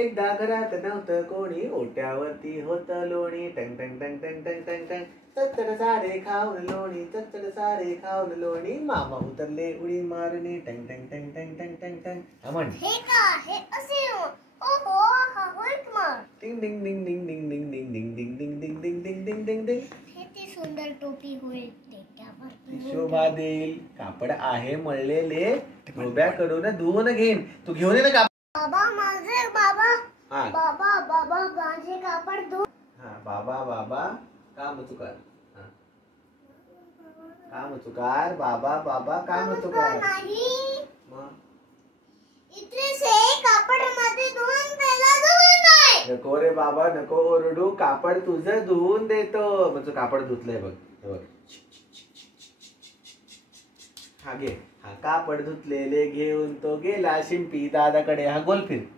एकदा घरात नव्हतं कोणी, ओट्यावरती होतं लोणी. टंग टंग टंग टंग टंग टंग टंग. चच्चड सारे खाऊन लोणी, चच्चड सारे खाऊन लोणी. मामा उतरले उडी मारणी. टंग टंग टंग टंग टंग टंग टंग. हा म्हण. हे का हे असे ओहो हा होय मग. डिंग डिंग डिंग डिंग डिंग डिंग डिंग डिंग डिंग डिंग डिंग डिंग डिंग डिंग डिंग डिंग. हे ती सुंदर टोपी होईल शोभा देईल. कापड आहे मळलेले, धोब्याकडून धुवून घेईन. तू घेऊन ये ना कापड. बाबा माझे बाबा बाबा बाबा माझे कापड धु. हा बाबा बाबा काम चुकार. काम चुकार. बाबा बाबा काम चुकार. नाही मग इथे से कापड मध्ये धुवून त्याला धुवून नाही. नको रे बाबा नको ओरडू. कापड तुझं धुवून देतो. म्हणजे कापड धुतलंय बघ. हा घे. हा कापड धुतलेले घेऊन तो गेला शिंपी दादाकडे. हा गोल फिर.